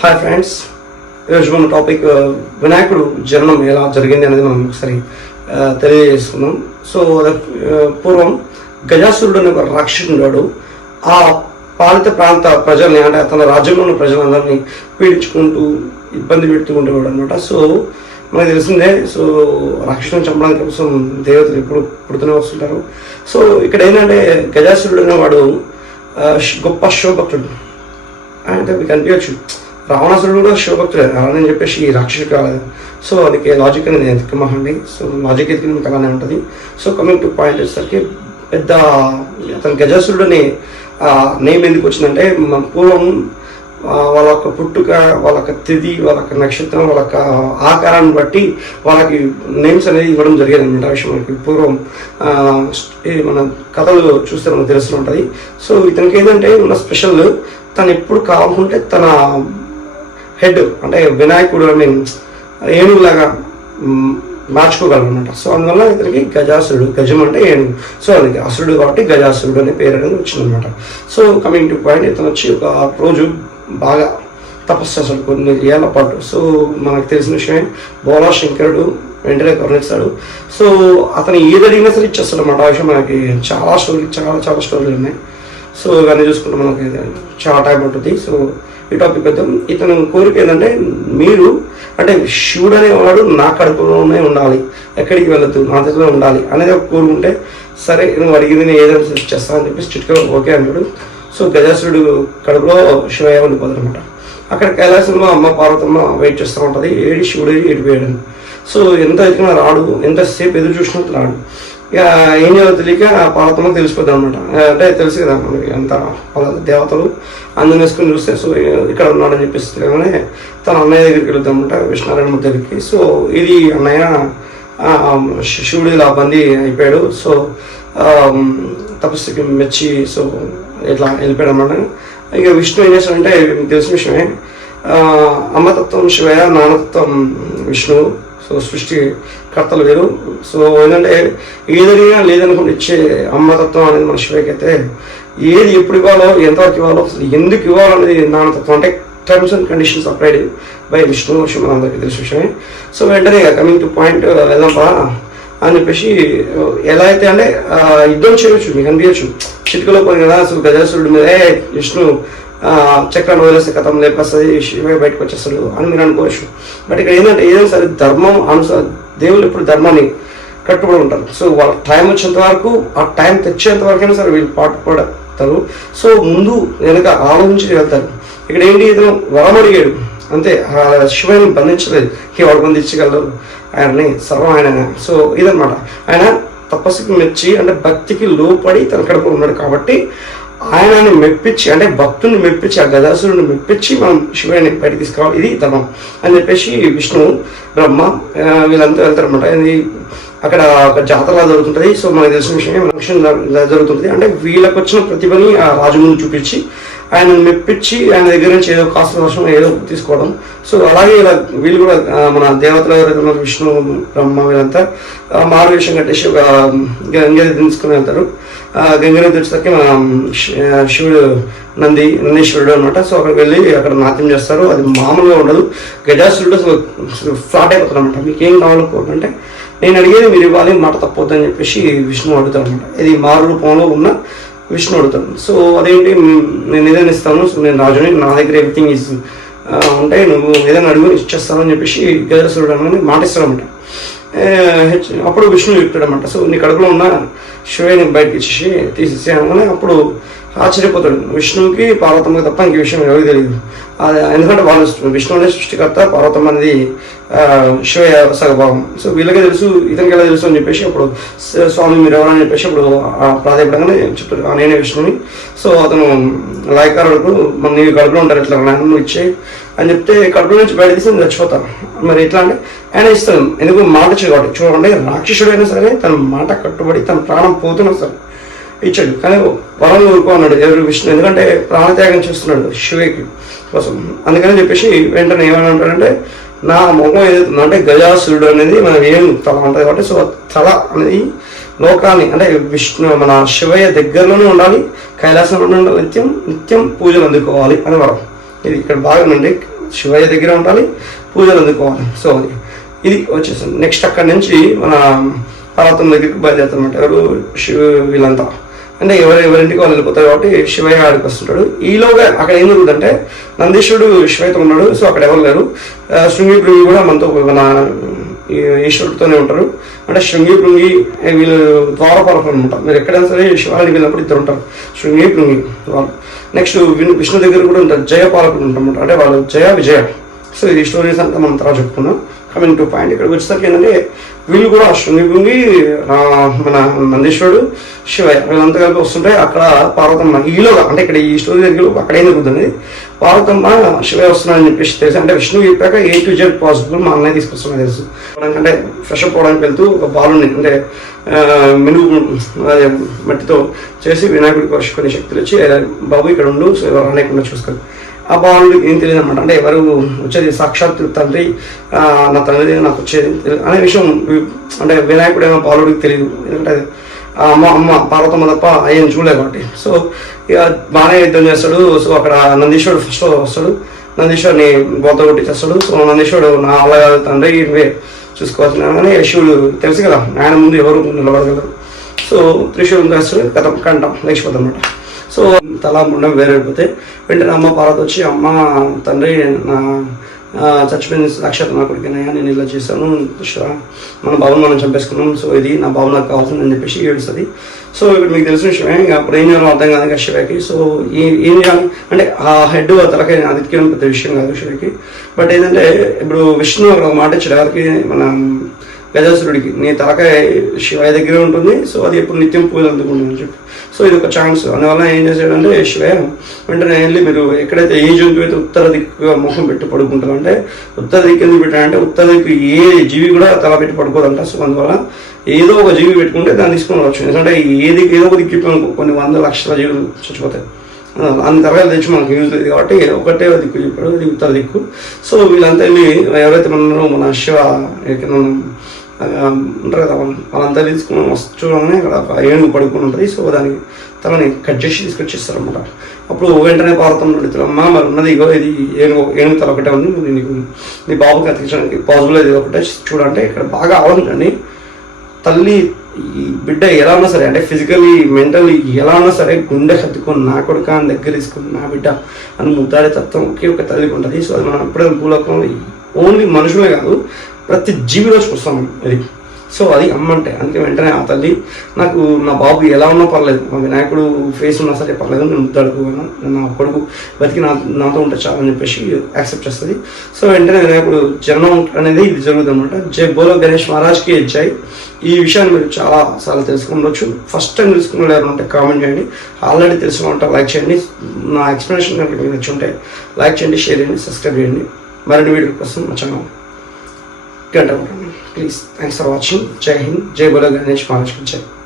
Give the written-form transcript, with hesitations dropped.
Hi friends, ఈరోజు మన topic వినాయకుడు జననం ఎలా జరిగింది అనేది మనం ఒకసారి తెలియజేసుకున్నాం. సో పూర్వం గజాసురుడు అనే ఒక రాక్షసుడు ఆ పాలిత ప్రాంత ప్రజల్ని, అంటే తన రాజ్యంలో ఉన్న ప్రజలందరినీ పీడించుకుంటూ ఇబ్బంది పెడుతూ ఉండేవాడు అనమాట. సో మనకు తెలిసిందే, సో రాక్షసుని చంపడానికి కోసం దేవతలు ఎప్పుడు పుడుతూనే వస్తుంటారు. సో ఇక్కడ ఏంటంటే గజాసురుడు అనేవాడు గొప్ప శివభక్తుడు. అంటే మీకు అనిపించచ్చు రావణాసురుడు కూడా శివభక్తుడే అని చెప్పేసి ఈ రాక్షసుడు కాలేదు. సో ಅದಕ್ಕೆ లాజిక్ అనేది ఎత్తుకమండి. సో లాజిక్ ఎత్తుకుని మీకు అలానే ఉంటుంది. సో కమింగ్ టు పాయింట్ వచ్చేసరికి పెద్ద అతను గజాసురుడు అనే నేమ్ ఎందుకు వచ్చిందంటే, పూర్వం వాళ్ళ యొక్క పుట్టుక, వాళ్ళ యొక్క తిథి, వాళ్ళ యొక్క నక్షత్రం, వాళ్ళ యొక్క ఆకారాన్ని బట్టి వాళ్ళకి నేమ్స్ అనేది ఇవ్వడం జరిగేది అనమాట. విషయం మనకి పూర్వం మన కథలు చూస్తే మనకు తెలుస్తూ ఉంటుంది. సో ఇతనికి ఏంటంటే ఉన్న స్పెషల్, తను ఎప్పుడు కావాలనుకుంటే తన హెడ్ అంటే వినాయకుడు ఏనుగులాగా మార్చుకోగలరు అనమాట. సో అందువల్ల ఇతనికి గజాసురుడు, గజం అంటే ఏనుగు, సో అది అసురుడు కాబట్టి గజాసురుడు అనే పేరు అనేది వచ్చిందనమాట. సో కమింగ్ టు పాయింట్, ఇతను వచ్చి ఒక రోజు బాగా తపస్సు చేస్తాడు కొన్ని ఏళ్ల పాటు. సో మనకు తెలిసిన విషయమే, బోలా శంకరుడు వెంటనే కరుణిస్తాడు. సో అతను ఏదడిగినా సరే ఇచ్చేస్తాడు అన్నమాట. ఆ విషయం మనకి చాలా స్టోరీలు ఉన్నాయి. సో ఇవన్నీ చూసుకుంటే మనకి చాలా టైం ఉంటుంది. సో ఈ టాపిక్ పెద్దాం. ఇతను కోరిక ఏంటంటే, మీరు అంటే శివుడు అనేవాడు నా కడుపులోనే ఉండాలి, ఎక్కడికి వెళ్ళద్దు, నా దగ్గర ఉండాలి అనేది ఒక కోరుకుంటే, సరే నువ్వు అడిగింది నేను ఏదైనా చేస్తాను అని చెప్పేసి చిట్కా ఓకే అన్నాడు. సో గజాసురుడు కడుపులో శివయ్య ఉండిపోతుంది అనమాట. అక్కడ కైలాసంలో అమ్మ పార్వతమ్మ వెయిట్ చేస్తూ ఉంటుంది, ఏడి శివుడు ఏడిపోయాడు. సో ఎంత ఎదుగునా రాడు, ఎంతసేపు ఎదురు చూసినట్టు రాడు. ఇక ఏం చేయాలో తెలియక పార్వతమ్మ తెలిసిపోద్ది అనమాట. అంటే తెలుసు కదా మనకి అంత వాళ్ళ దేవతలు అందరం వేసుకొని చూస్తే, సో ఇక్కడ ఉన్నాడని చెప్పేసి తెలియగానే తన అన్నయ్య దగ్గరికి వెళ్తాం అనమాట, విష్ణునారాయణ దగ్గరికి. సో ఇది అన్నయ్య శివుడు ఇలా బందీ అయిపోయాడు, సో తపస్సుకి మెచ్చి సో ఇట్లా వెళ్ళిపోయాడు అనమాట. ఇక విష్ణు ఏం చేస్తాడంటే, మీకు తెలిసిన విషయమే, అమ్మతత్వం శివయ్య, నాన్నతత్వం విష్ణువు. సో సృష్టి కర్తలు వేరు. సో ఏంటంటే ఏదైనా లేదనుకుంటే ఇచ్చే అమ్మతత్వం అనేది మన శివయ్యకి అయితే, ఏది ఎప్పుడు ఇవ్వాలో, ఎంతవరకు ఇవ్వాలో, అసలు ఎందుకు ఇవ్వాలో అనేది నాన్నతత్వం. అంటే terms and conditions applied by Vishnu, మన అందరికీ తెలిసిన విషయమే. సో వెంటనే కమింగ్ టు పాయింట్ వెళ్దాంపా అని చెప్పేసి, ఎలా అయితే అంటే యుద్ధం చేయవచ్చు, మీకు అనిపించచ్చు చిటికలో పోయి కదా అసలు గజాసురుడి మీద విష్ణు చక్రాన్ని వదిలేస్తే కథం లేపస్తుంది, శివయ్య బయటకు వచ్చేస్తాడు అని మీరు అనుకోవచ్చు. బట్ ఇక్కడ ఏంటంటే ఏదైనా సరే ధర్మం దేవుళ్ళు ఎప్పుడు ధర్మాన్ని కట్టుబడి ఉంటారు. సో వాళ్ళ టైం వచ్చేంత వరకు, ఆ టైం తెచ్చేంత వరకైనా సరే వీళ్ళు పాటుపడతారు. సో ముందు వెనక ఆలోచించి వెళ్తారు. ఇక్కడ ఏంటి, ఇతను వరం అడిగాడు అంతే, శివయ్యని బంధించలేదు, వాడు బంధించగలరు ఆయన్ని, సర్వం ఆయన. సో ఇదనమాట, ఆయన తపస్సుకి మెచ్చి అంటే భక్తికి లోపడి తన కడుపులో ఉన్నాడు కాబట్టి ఆయనని మెప్పించి, అంటే భక్తుని మెప్పించి, ఆ గజాసురుని మెప్పించి మనం శివుని బయటకు తీసుకోవాలి, ఇది ధర్మం అని చెప్పేసి విష్ణు, బ్రహ్మ వీళ్ళంతా వెళ్తారనమాట. ఇది అక్కడ ఒక జాతర జరుగుతుంటుంది. సో మనకు తెలిసిన విషయం ఫంక్షన్ జరుగుతుంది. అంటే వీళ్ళకి వచ్చిన ప్రతిభని ఆ రాజు ముందు చూపించి ఆయన మెప్పించి ఆయన దగ్గర నుంచి ఏదో కాస్త వర్షం ఏదో తీసుకోవడం. సో అలాగే ఇలా వీళ్ళు కూడా మన దేవతల ఎవరైతే విష్ణు, బ్రహ్మ వీళ్ళంతా మారు వేషం కట్టేసి ఒక గంగ తీసుకుని వెళ్తారు. గంగని తెచ్చేసరికి మన శివుడు నందీశ్వరుడు అనమాట. సో అక్కడికి వెళ్ళి అక్కడ నాట్యం చేస్తారు. అది మామూలుగా ఉండదు. గజాసురుడు ఫ్లాట్ అయిపోతారు అనమాట. మీకు ఏం కావాలనుకోవాలంటే, నేను అడిగేది మీరు ఇవ్వాలి, మాట తప్పొద్దని చెప్పేసి విష్ణు అడుగుతారు అనమాట. ఇది మారు రూపంలో ఉన్న విష్ణు అడుగుతాను. సో అదేంటి, నేను ఏదైనా ఇస్తాను, సో నేను రాజుని, నా దగ్గర ఎవ్రీథింగ్ ఈజ్ ఉంటే నువ్వు ఏదైనా అడుగు ఇచ్చేస్తాను అని చెప్పేసి గజాసురుడు అని మాట ఇస్తాడనమాట. అప్పుడు విష్ణు చెప్తాడనమాట, సో నీ కడుపులో ఉన్న శివయ్యని బయటకి ఇచ్చేసి తీసేసి అనగానే అప్పుడు ఆశ్చర్యపోతాడు. విష్ణువుకి పార్వతమ్మకి తప్ప ఇంక విషయం ఎవరికి తెలియదు. ఎందుకంటే వాళ్ళు విష్ణు అనే సృష్టికర్త, పార్వతమ్మ అనేది శివయ్య సగభావం. సో వీళ్ళకే తెలుసు, ఇతనికి ఎలా తెలుసు అని చెప్పేసి అప్పుడు స్వామి మీరు ఎవరని చెప్పేసి అప్పుడు ప్రాధాయపడంగానే చెప్తాడు, నేనే విష్ణుని. సో అతను లాయకారుడు, మన నీ కడుపులో ఉంటారు, ఇట్లా నన్ను ఇచ్చే అని చెప్తే కడుపులో నుంచి బయట తీసి చచ్చిపోతాను. మరి ఎట్లా అంటే ఆయన ఇస్తాను, ఎందుకు మాట చేయబట్టి. చూడండి, రాక్షసుడు అయినా సరే తన మాట కట్టుబడి తన ప్రాణం పోతున్నా సరే ఇచ్చాడు. కానీ వరం ఊరుకోన్నాడు ఎవరు, విష్ణు, ఎందుకంటే ప్రాణత్యాగం చేస్తున్నాడు శివకి కోసం. అందుకని చెప్పేసి వెంటనే ఏమని అంటాడంటే, నా ముఖం ఏదైతుందో అంటే గజాసురుడు అనేది మన ఏం తల ఉంటుంది కాబట్టి, సో తల అనేది లోకాన్ని అంటే విష్ణు మన శివయ్య దగ్గరలోనే ఉండాలి, కైలాసంలో ఉండాలి, నిత్యం పూజలు అందుకోవాలి అని వరం. ఇది ఇక్కడ బాగా నుండి శివయ్య దగ్గర ఉండాలి, పూజలు అందుకోవాలి. సో అది ఇది వచ్చేసింది. నెక్స్ట్ అక్కడి నుంచి మన పర్వతం దగ్గరికి బయలుదేరుతారన్నమాట. ఎవరు వీళ్ళంతా అంటే ఎవరింటికి వాళ్ళు వెళ్ళిపోతారు కాబట్టి శివయ్య ఆడికి వస్తుంటాడు. ఈలోగా అక్కడ ఏం జరుగుతుందంటే నందీశ్వరుడు శివయ్యతో ఉన్నాడు. సో అక్కడ ఎవరు లేరు. శృంగి భృంగి కూడా మనతో మన ఈశ్వరుడితోనే ఉంటారు. అంటే శృంగి భృంగి వీళ్ళు ద్వారపాలకులు అనమాట. మీరు ఎక్కడైనా సరే శివాలయానికి వెళ్ళినప్పుడు ఇద్దరు ఉంటారు, శృంగి భృంగి వాళ్ళు. నెక్స్ట్ విష్ణు దగ్గర కూడా ఉంటారు జయపాలకులు ఉంటారన్నమాట. అంటే వాళ్ళు జయ విజయ. సో ఈ స్టోరీస్ అంతా మనం తర్వాత చెప్పుకున్నాం. కమింగ్ టు పాయింట్, ఇక్కడికి వచ్చేసరికి ఏంటంటే వీళ్ళు కూడా శృంగి భృంగి మన నందీశ్వరుడు శివయ్య వీళ్ళంతా కలిపి వస్తుంటే అక్కడ పార్వతమ్మ ఈలోగా అంటే ఇక్కడ ఈ స్టోరీ దగ్గర అక్కడ ఏం జరుగుతుంది, పార్వతమ్మ శివయ్య వస్తున్నాడని చెప్పేసి తెలుసు. అంటే విష్ణు చెప్పాక A to Z పాసిబుల్ మా అన్నయ్య తీసుకొస్తున్నా తెలుసు. అంటే ఫ్రెష్ అప్ అవడానికి వెళ్తూ ఒక బాలుని అంటే మెనుగు అదే మట్టితో చేసి వినాయకుడికి కొన్ని శక్తులు వచ్చి బాబు ఇక్కడ ఉండు, సో ఎవరు అనేకుండా చూసుకోరు. ఆ బాలుడికి ఏం తెలియదు అనమాట. అంటే ఎవరు వచ్చేది సాక్షాత్ తండ్రి, నా తండ్రి నాకు వచ్చేది అనే విషయం అంటే వినాయకుడు ఏమో బాలుడికి తెలియదు. ఎందుకంటే అమ్మ పార్వతమ్మ తప్ప ఆయన చూడలేదు కాబట్టి. సో ఇక బాగానే యుద్ధం చేస్తాడు. సో అక్కడ నందీశ్వరుడు ఫస్ట్ వస్తాడు, నందీశ్వరుని బోత కొట్టించేస్తాడు. సో నందీశ్వరుడు నా అలా కాదు తండ్రి ఇవే చూసుకోవాల్సిన కానీ శివుడు తెలుసు కదా ఆయన ముందు ఎవరు నిలబడగలరు. సో త్రిశూలం వేస్తాడు, గతం కంఠం లేచిపోతాం అనమాట. సో తలా ముండం వేరైపోతే వెంటనే అమ్మ పార్వతి వచ్చి అమ్మ తండ్రి నా చచ్చిపోయిన సాక్షాత్ నా కొడుకునయ్యా, నేను ఇలా చేశాను, మన బాబుని మనం చంపేసుకున్నాం, సో ఇది నా బాబు నాకు కావాల్సింది అని చెప్పేసి ఏడుస్తుంది. సో ఇప్పుడు మీకు తెలిసిన విషయమే, ఇంకా అప్పుడు ఏం చేయాలో అర్థం కాదు శివకి. సో ఏం చేయాలి అంటే ఆ హెడ్ తలకి అదికేయడం పెద్ద విషయం కాదు శివకి. బట్ ఏంటంటే ఇప్పుడు విష్ణు అక్కడ ఒక మాట ఇచ్చాడు ఎవరికి, మన గజాసురుడికి, నీ తలకాయ శివయ్య దగ్గరే ఉంటుంది, సో అది ఎప్పుడు నిత్యం పూజలు అందుకుంటుంది అని చెప్పి. సో ఇది ఒక ఛాన్స్. అందువల్ల ఏం చేశాడంటే శివయ్య వెంటనే వెళ్ళి మీరు ఎక్కడైతే ఏ జంతువు అయితే ఉత్తర దిక్కుగా ముఖం పెట్టి పడుకుంటారో అంటే ఉత్తర దిక్కు ఎందుకు పెట్టాడంటే ఉత్తర దిక్కు ఏ జీవి కూడా తల పెట్టి పడుకోదంట. సో అందువల్ల ఏదో ఒక జీవి పెట్టుకుంటే దాన్ని తీసుకొని వచ్చు. ఎందుకంటే ఏదో ఒక దిక్కు కొన్ని 100 లక్షల జీవులు చచ్చిపోతాయి, అన్ని తరగాలు తెచ్చి మనకు యూజ్ లేదు కాబట్టి ఒకటే దిక్కు చెప్పాడు, అది ఉత్తర దిక్కు. సో వీళ్ళంతా వెళ్ళి ఎవరైతే మన శివ ఉంటారు కదా వాళ్ళంతా తీసుకుని చూడగానే అక్కడ ఏనుగు పడుకుని ఉంటుంది. సో దానికి తలని కట్ చేసి తీసుకొచ్చేస్తారు అనమాట. అప్పుడు వెంటనే పార్వతమ్మ అడుగుతారమ్మా మరి ఉన్నది ఇగో ఇది ఏనుగు తల ఒకటే ఉంది, నీకు నీ బాబుకి అతికించడానికి పాసిబుల్ ఇది ఒకటే చూడంటే ఇక్కడ బాగా ఆలోచించండి. తల్లి ఈ బిడ్డ ఎలా ఉన్నా సరే అంటే ఫిజికలీ మెంటల్లీ ఎలా ఉన్నా సరే గుండె హత్తుకొని నా కొడుకు అని దగ్గర తీసుకుని నా బిడ్డ అని ముద్దాడే తత్వం ఒకే ఒక తల్లికి ఉంటుంది. సో అది మనం ఎప్పుడైనా భూలోకంలో ఓన్లీ మనుషులే కాదు ప్రతి జీవిలోకి వస్తాం అది. సో అది అమ్మ అంటే. అందుకే వెంటనే ఆ తల్లి నాకు నా బాబు ఎలా ఉన్నా పర్లేదు, మా వినాయకుడు ఫేస్ ఉన్నా సరే పర్లేదు, నేను ముద్దాడుకోను, నా కొడుకు బతికి నాతో ఉంటే చాలా అని చెప్పేసి యాక్సెప్ట్ చేస్తుంది. సో వెంటనే వినాయకుడు జన్మం అనేది ఇది జరుగుతుంది అనమాట. జై బోలో గణేష్ మహారాజ్కి ఇచ్చాయి. ఈ విషయాన్ని మీరు చాలా సార్లు తెలుసుకుండొచ్చు. ఫస్ట్ టైం తెలుసుకున్న ఎవరు ఉంటే కామెంట్ చేయండి, ఆల్రెడీ తెలుసుకున్న ఉంటే లైక్ చేయండి. నా ఎక్స్ప్లెనేషన్ కనుక మీకు నచ్చి ఉంటే లైక్ చేయండి, షేర్ చేయండి, సబ్స్క్రైబ్ చేయండి. మరిన్ని వీడియో కోసం మా ఛానల్ గంట ప్లీజ్. Thanks for watching. జై హింద్. జై బోలో గణేష్ మహారాజ్. జై.